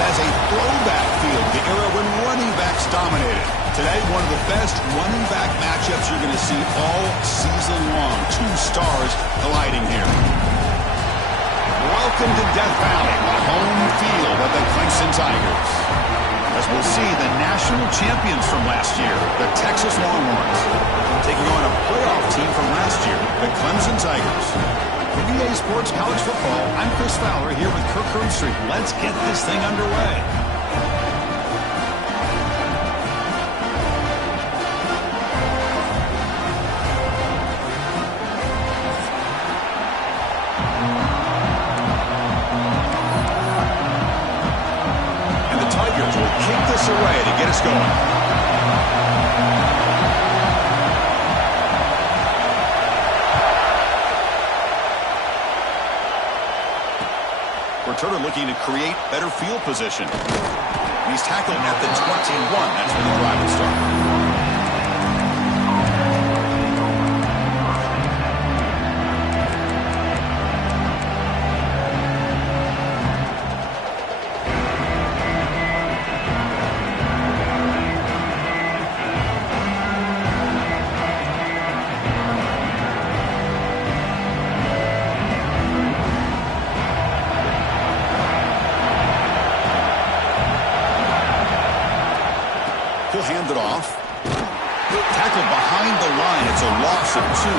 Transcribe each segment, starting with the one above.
has a throwback feel to the era when running backs dominated. Today, one of the best running back matchups you're going to see all season long. Two stars colliding here. Welcome to Death Valley, the home field of the Clemson Tigers. As we'll see, the national champions from last year, the Texas Longhorns, taking on a playoff team from last year, the Clemson Tigers. For EA Sports College Football, I'm Chris Fowler here with Kirk Herbstreit. Let's get this thing underway. Kick this away to get us going. Returner looking to create better field position. He's tackled at the 21. That's where the drive will start. He'll hand it off. Tackled behind the line. It's a loss of 2.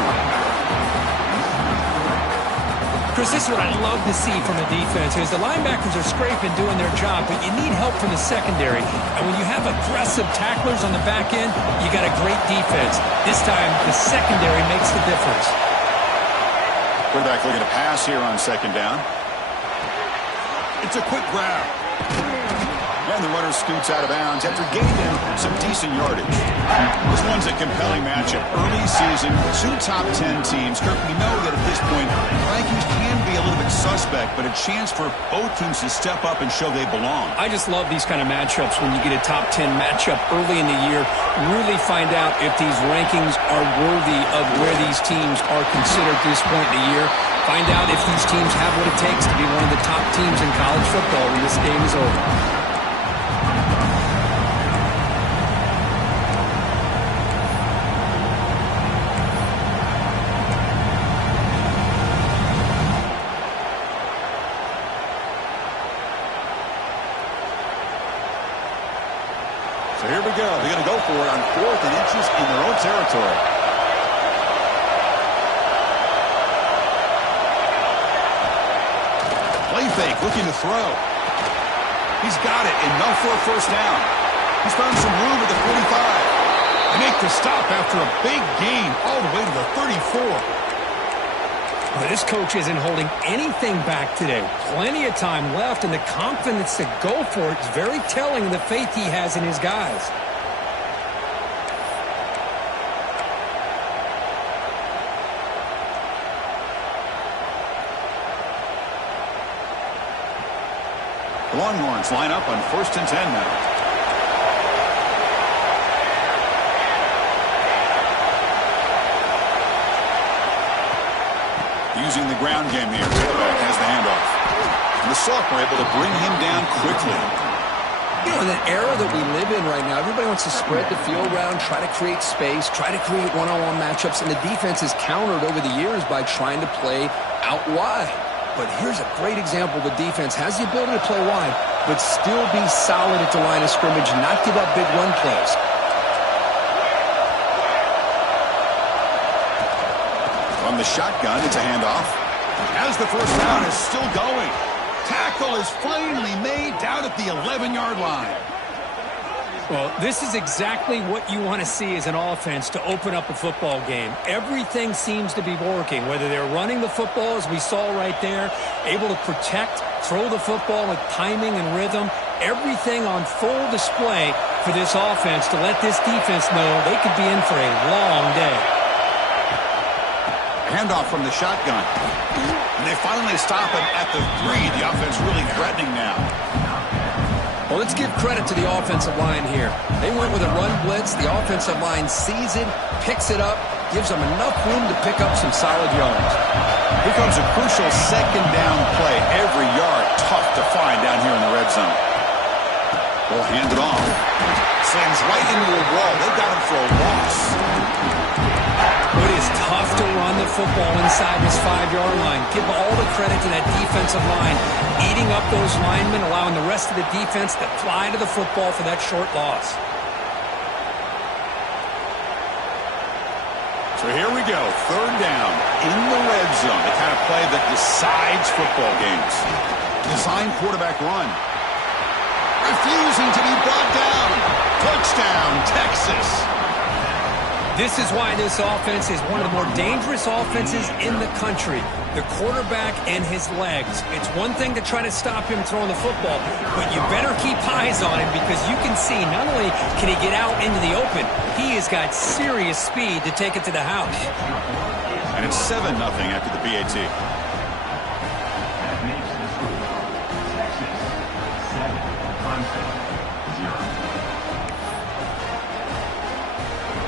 Chris, this is what I love to see from a defense is the linebackers are scraping, doing their job, but you need help from the secondary. And when you have aggressive tacklers on the back end, you got a great defense. This time, the secondary makes the difference. Quarterback looking to pass here on second down. It's a quick grab. And the runner scoots out of bounds after gaining some decent yardage. This one's a compelling matchup. Early season, two top 10 teams. Kirk, we know that at this point, rankings can be a little bit suspect, but a chance for both teams to step up and show they belong. I just love these kind of matchups when you get a top 10 matchup early in the year. Really find out if these rankings are worthy of where these teams are considered at this point in the year. Find out if these teams have what it takes to be one of the top teams in college football when this game is over. So here we go. They're going to go for it on 4th and inches in their own territory. Play fake, looking to throw. He's got it, enough for a first down. He's found some room at the 45. They make the stop after a big gain all the way to the 34. Well, this coach isn't holding anything back today. Plenty of time left, and the confidence to go for it is very telling of the faith he has in his guys. The Longhorns line up on 1st and 10 now. Using the ground game here. Quarterback has the handoff. And the sophomore able to bring him down quickly. You know, in an era that we live in right now, everybody wants to spread the field around, try to create space, try to create one-on-one matchups, and the defense has countered over the years by trying to play out wide. But here's a great example. The defense has the ability to play wide, but still be solid at the line of scrimmage, not give up big run plays. From the shotgun, it's a handoff. As the first down is still going. Tackle is finally made down at the 11-yard line. Well, this is exactly what you want to see as an offense to open up a football game. Everything seems to be working, whether they're running the football, as we saw right there, able to protect, throw the football with timing and rhythm. Everything on full display for this offense to let this defense know they could be in for a long day. Handoff from the shotgun. And they finally stop him at the 3. The offense really threatening now. Well, let's give credit to the offensive line here. They went with a run blitz. The offensive line sees it, picks it up, gives them enough room to pick up some solid yards. Here comes a crucial second down play. Every yard tough to find down here in the red zone. Will hand it off. Slams right into a wall. They've got him for a loss. It is tough to run the football inside this 5-yard line. Give all the credit to that defensive line, eating up those linemen, allowing the rest of the defense to fly to the football for that short loss. So here we go, 3rd down in the red zone. The kind of play that decides football games. Design quarterback run. Refusing to be brought down. Touchdown, Texas. This is why this offense is one of the more dangerous offenses in the country. The quarterback and his legs. It's one thing to try to stop him throwing the football, but you better keep eyes on him because you can see not only can he get out into the open, he has got serious speed to take it to the house. And it's 7-0 after the PAT.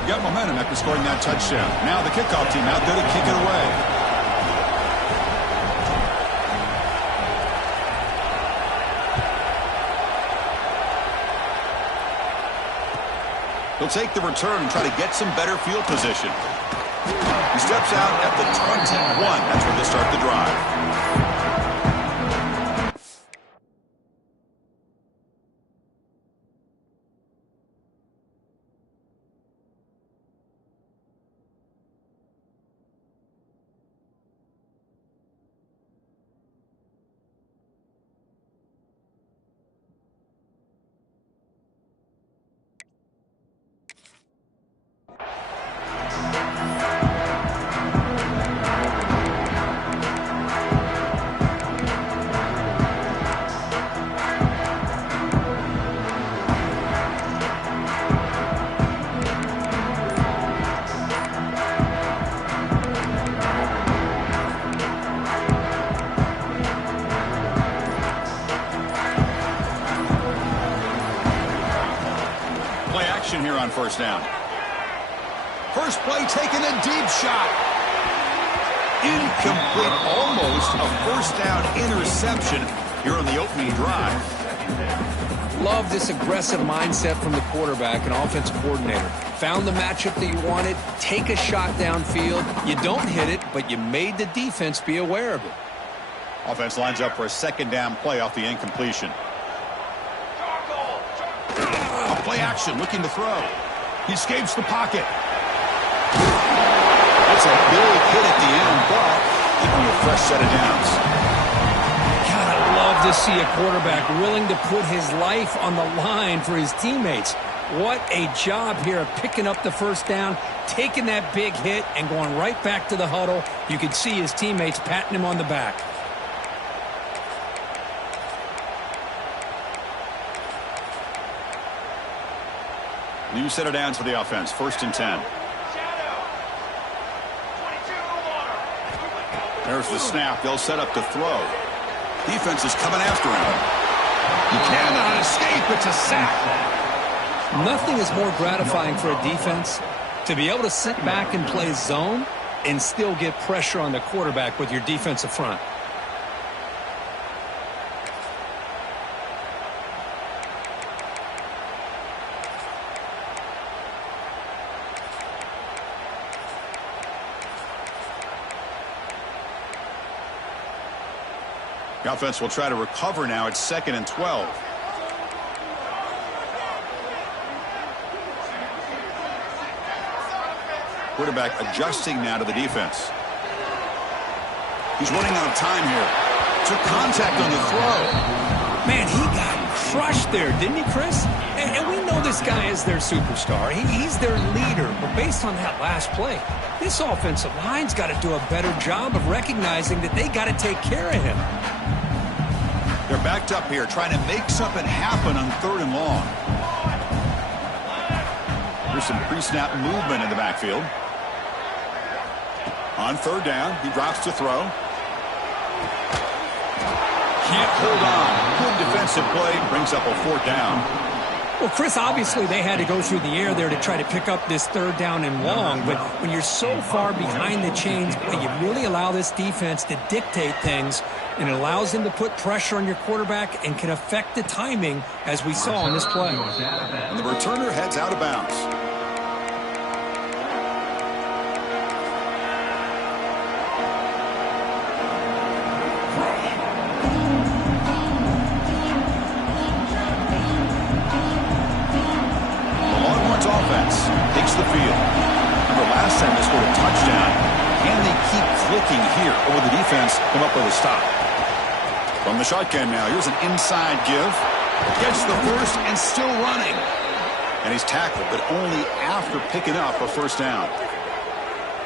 Got momentum after scoring that touchdown. Now the kickoff team out there to kick it away. He'll take the return and try to get some better field position. He steps out at the 21. That's where they start the drive. Here on 1st down. First play taking a deep shot. Incomplete, almost a 1st down interception here on the opening drive. Love this aggressive mindset from the quarterback and offense coordinator. Found the matchup that you wanted, take a shot downfield. You don't hit it, but you made the defense be aware of it. Offense lines up for a 2nd down play off the incompletion. Play action, looking to throw. He escapes the pocket. That's a big hit at the end, but give him a fresh set of downs. God, I love to see a quarterback willing to put his life on the line for his teammates. What a job here of picking up the 1st down, taking that big hit, and going right back to the huddle. You could see his teammates patting him on the back. New set of downs for the offense. 1st and 10. There's the snap. They'll set up to throw. Defense is coming after him. He cannot escape. It's a sack. Nothing is more gratifying for a defense to be able to sit back and play zone and still get pressure on the quarterback with your defensive front. The offense will try to recover now. It's 2nd and 12. Quarterback adjusting now to the defense. He's running out of time here. Took contact on the throw. Man, he got crushed there, didn't he, Chris? And we know this guy is their superstar. He's their leader. But based on that last play, this offensive line's got to do a better job of recognizing that they got to take care of him. They're backed up here, trying to make something happen on 3rd and long. There's some pre-snap movement in the backfield. On 3rd down, he drops to throw. Can't hold on. Good defensive play, brings up a 4th down. Well, Chris, obviously they had to go through the air there to try to pick up this third down and long, but when you're so far behind the chains, boy, you really allow this defense to dictate things, and it allows them to put pressure on your quarterback and can affect the timing, as we saw on this play. And the returner heads out of bounds. Takes the field. Remember last time they scored a touchdown. Can they keep clicking here, or will the defense come up with a stop? From the shotgun now, here's an inside give. Gets the first and still running. And he's tackled, but only after picking up a first down.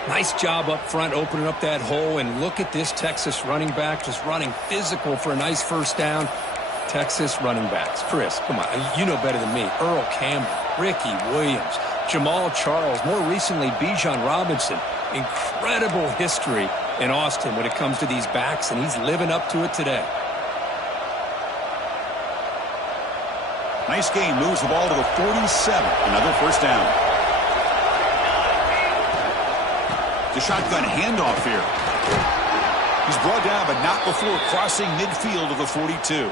Nice job up front, opening up that hole, and look at this Texas running back just running physical for a nice first down. Texas running backs. Chris, come on, you know better than me. Earl Campbell, Ricky Williams, Jamal Charles, more recently Bijan Robinson. Incredible history in Austin when it comes to these backs, and he's living up to it today. Nice game, moves the ball to the 47. Another first down. The shotgun handoff here. He's brought down, but not before crossing midfield of the 42.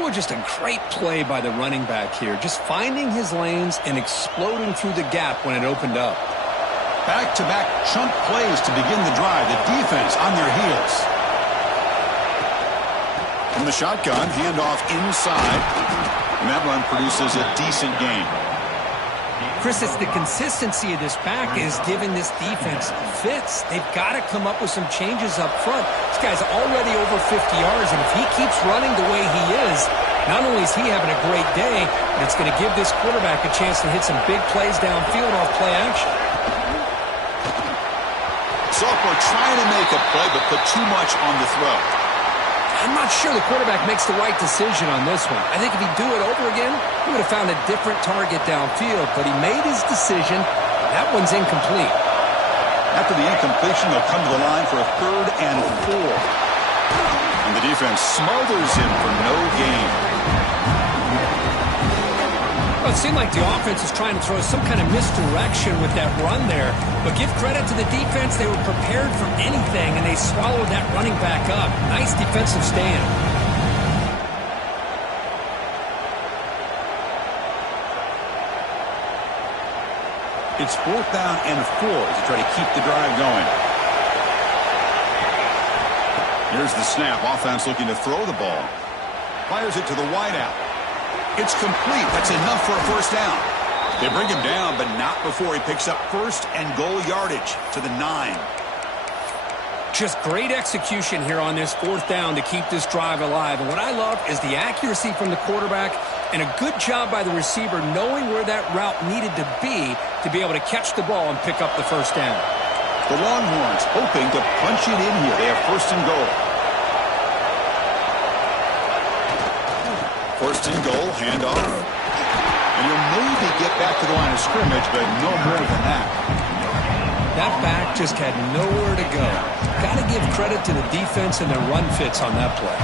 Well, just a great play by the running back here. Just finding his lanes and exploding through the gap when it opened up. Back-to-back chunk plays to begin the drive. The defense on their heels. From the shotgun, handoff inside. And that run produces a decent gain. Chris, it's the consistency of this back is giving this defense fits. They've got to come up with some changes up front. This guy's already over 50 yards, and if he keeps running the way he is, not only is he having a great day, but it's going to give this quarterback a chance to hit some big plays downfield off play action. Sophomore trying to make a play, but put too much on the throw. I'm not sure the quarterback makes the right decision on this one. I think if he'd do it over again, he would have found a different target downfield, but he made his decision. That one's incomplete. After the incompletion, they'll come to the line for a 3rd and 4. And the defense smothers him for no gain. Well, it seemed like the offense is trying to throw some kind of misdirection with that run there. But give credit to the defense. They were prepared for anything, and they swallowed that running back up. Nice defensive stand. It's 4th down and 4 to try to keep the drive going. Here's the snap. Offense looking to throw the ball. Fires it to the wideout. It's complete. That's enough for a first down. They bring him down, but not before he picks up 1st and goal yardage to the 9. Just great execution here on this 4th down to keep this drive alive. And what I love is the accuracy from the quarterback and a good job by the receiver knowing where that route needed to be able to catch the ball and pick up the first down. The Longhorns hoping to punch it in here. They have 1st and goal. 1st and goal, handoff. And you'll maybe get back to the line of scrimmage, but no more than that. That back just had nowhere to go. Got to give credit to the defense and their run fits on that play.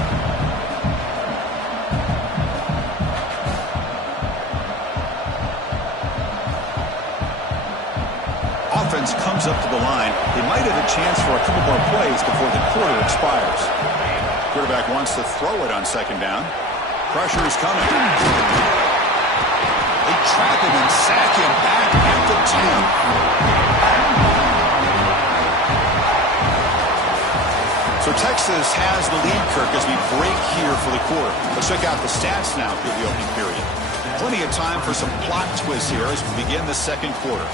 Offense comes up to the line. They might have a chance for a couple more plays before the quarter expires. Quarterback wants to throw it on 2nd down. Pressure is coming. They trap him and sack him back at the 10. So Texas has the lead, Kirk, as we break here for the quarter. Let's check out the stats now through the opening period. Plenty of time for some plot twists here as we begin the 2nd quarter.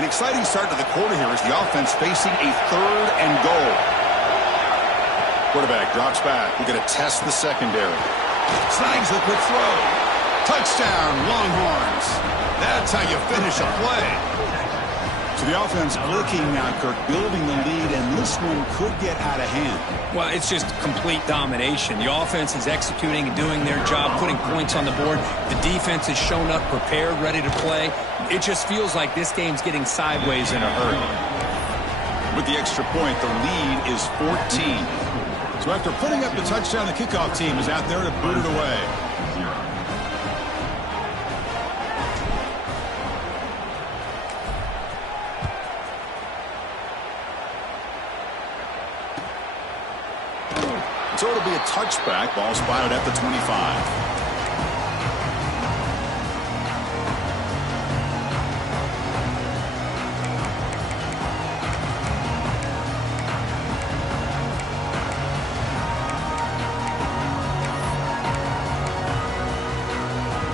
An exciting start to the quarter here as the offense facing a 3rd and goal. Quarterback drops back. We're going to test the secondary. Snags the quick throw. Touchdown, Longhorns. That's how you finish a play. So the offense clicking now, Kirk, building the lead, and this one could get out of hand. Well, it's just complete domination. The offense is executing and doing their job, putting points on the board. The defense has shown up, prepared, ready to play. It just feels like this game's getting sideways in a hurry. With the extra point, the lead is 14. So after putting up the touchdown, the kickoff team is out there to boot it away. So it'll be a touchback. Ball spotted at the 25.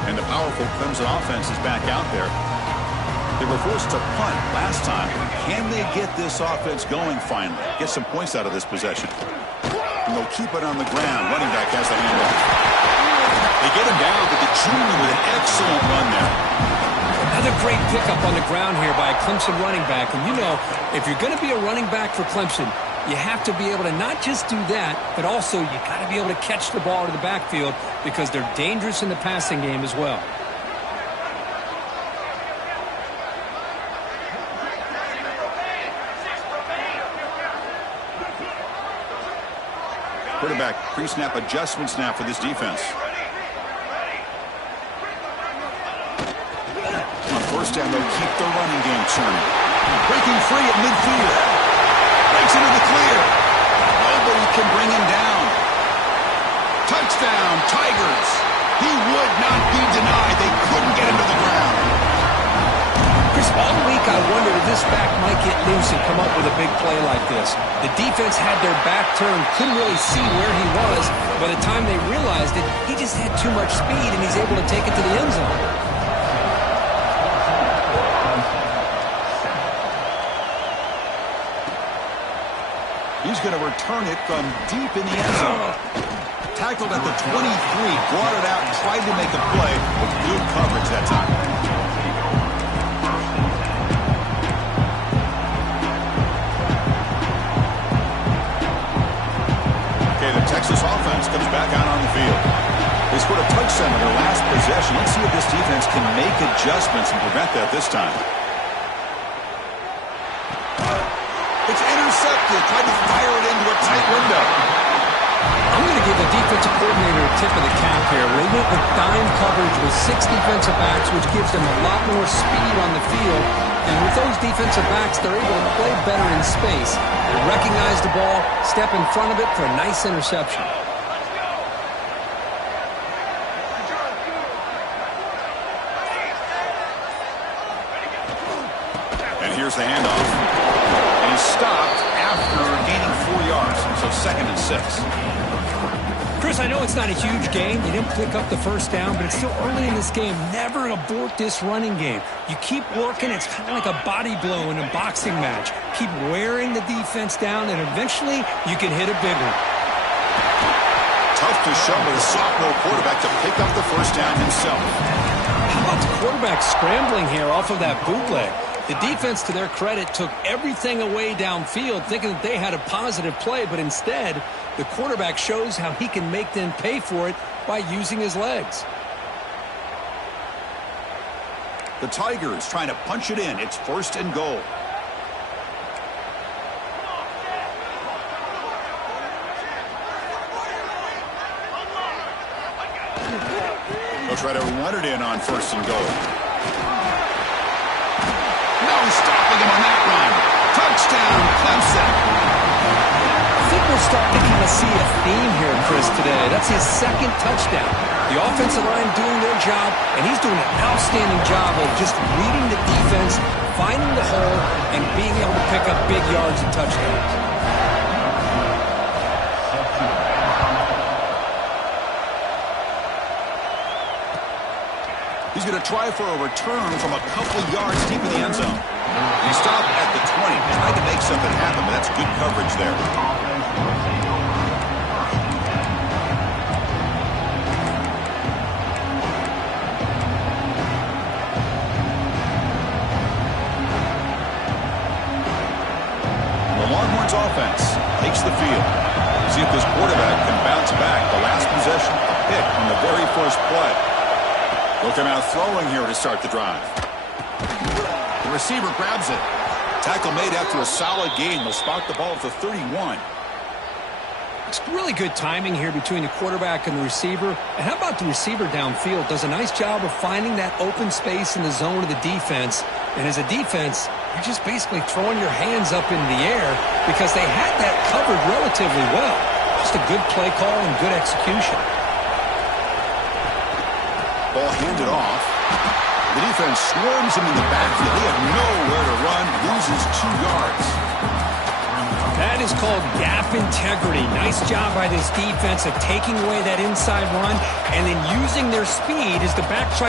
And the powerful Clemson offense is back out there. They were forced to punt last time. Can they get this offense going finally? Get some points out of this possession. And they'll keep it on the ground. Running back has the handoff. They get him down, but the junior with an excellent run there. Another great pickup on the ground here by a Clemson running back. And you know, if you're going to be a running back for Clemson, you have to be able to not just do that, but also you got to be able to catch the ball to the backfield because they're dangerous in the passing game as well. Quarterback pre-snap adjustment snap for this defense. On first down, they'll keep the running game churning. Breaking free at midfield. Breaks into the clear. Nobody can bring him down. Touchdown, Tigers. He would not be denied. They couldn't get him to the ground. Chris, all week I wondered if this back might get loose and come up with a big play like this. The defense had their back turned, couldn't really see where he was. By the time they realized it, he just had too much speed, and he's able to take it to the end zone. He's going to return it from deep in the end zone. Tackled at the 23, brought it out, tried to make a play, with good coverage that time. Texas offense comes back out on the field. They scored a touchdown in their last possession. Let's see if this defense can make adjustments and prevent that this time. It's intercepted. Tried to fire it into a tight window. I'm going to give the defensive coordinator a tip of the cap here. They went with dime coverage with 6 defensive backs, which gives them a lot more speed on the field. And with those defensive backs, they're able to play better in space. They recognize the ball, step in front of it for a nice interception. And here's the handoff. And he's stopped after gaining 4 yards. So 2nd and 6. Chris, I know it's not a huge game. You didn't pick up the first down, but it's still early in this game. Never abort this running game. You keep working. It's kind of like a body blow in a boxing match. Keep wearing the defense down, and eventually you can hit a big one. Tough to show with a sophomore quarterback to pick up the first down himself. How about the quarterback scrambling here off of that bootleg? The defense, to their credit, took everything away downfield, thinking that they had a positive play, but instead, the quarterback shows how he can make them pay for it by using his legs. The Tigers trying to punch it in. It's 1st and goal. They'll try to run it in on 1st and goal. No stopping him on that run. Touchdown, Clemson. I think we're starting to kind of see a theme here, Chris, today. That's his 2nd touchdown. The offensive line doing their job, and he's doing an outstanding job of just reading the defense, finding the hole, and being able to pick up big yards and touchdowns. He's going to try for a return from a couple yards deep in the end zone. He stopped at the 20, tried to make something happen, but that's good coverage there. back the last possession, a pick on the very first play. They'll come out throwing here to start the drive. The receiver grabs it. Tackle made after a solid gain. They'll spot the ball at the 31. It's really good timing here between the quarterback and the receiver. And how about the receiver downfield? Does a nice job of finding that open space in the zone of the defense. And as a defense, you're just basically throwing your hands up in the air because they had that covered relatively well. Just a good play call and good execution. Ball handed off. The defense swarms him in the backfield. He had nowhere to run, loses 2 yards. That is called gap integrity. Nice job by this defense of taking away that inside run and then using their speed as the back tried